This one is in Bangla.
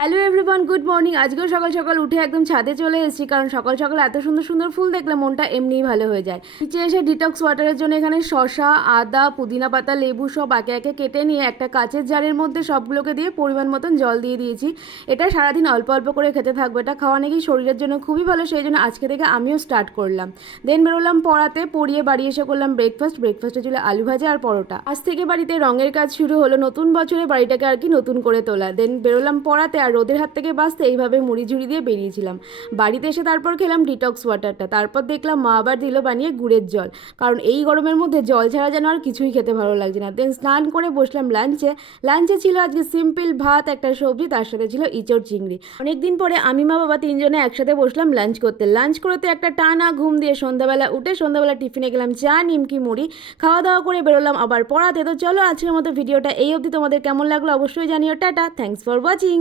Hello everyone, good morning. আজকেও সকাল সকাল উঠে একদম ছাদে চলে এসেছি, কারণ সকাল সকাল এত সুন্দর সুন্দর ফুল দেখলে মনটা এমনিই ভালো হয়ে যায়। নিচে এসে ডিটক্স ওয়াটারের জন্য এখানে শসা, আদা, পুদিনা পাতা, লেবু সব একে একে কেটে নিয়ে একটা কাচের জারের মধ্যে সবগুলোকে দিয়ে পরিমাণ মতন জল দিয়ে দিয়েছি। এটা সারাদিন অল্প অল্প করে খেতে থাকবো, এটা খাওয়া নাকি শরীরের জন্য খুবই ভালো, সেই জন্য আজকে থেকে আমিও স্টার্ট করলাম। দেন বেরোলাম পড়াতে, পড়িয়ে বাড়ি এসে করলাম ব্রেকফাস্টে ছিল আলু ভাজা আর পরোটা। আজ থেকে বাড়িতে রঙের কাজ শুরু হলো, নতুন বছরে বাড়িটাকে আর কি নতুন করে তোলা। দেন বেরোলাম পড়াতে, আর রোদের হাত থেকে বাঁচতে এইভাবে মুড়ি ঝুড়ি দিয়ে বেরিয়েছিলাম। বাড়িতে এসে তারপর খেলাম ডিটক্স ওয়াটারটা, তারপর দেখলাম মা আবার দিল বানিয়ে গুড়ের জল, কারণ এই গরমের মধ্যে জল ছাড়া যেন আর কিছুই খেতে ভালো লাগছে না। দেন স্নান করে বসলাম লাঞ্চে ছিল আজকে সিম্পল ভাত, একটা সবজি, তার সাথে ছিল ইঁচড় চিংড়ি। অনেকদিন পরে আমি মা বাবা তিনজনে একসাথে বসলাম লাঞ্চ করতে একটা টানা ঘুম দিয়ে সন্ধ্যাবেলা টিফিনে গেলাম চা, নিমকি, মুড়ি। খাওয়া দাওয়া করে বেরোলাম আবার পড়াতে। তো চলো আজকের মতো ভিডিওটা এই অবধি। তোমাদের কেমন লাগলো অবশ্যই জানিও। Tata, thanks for watching.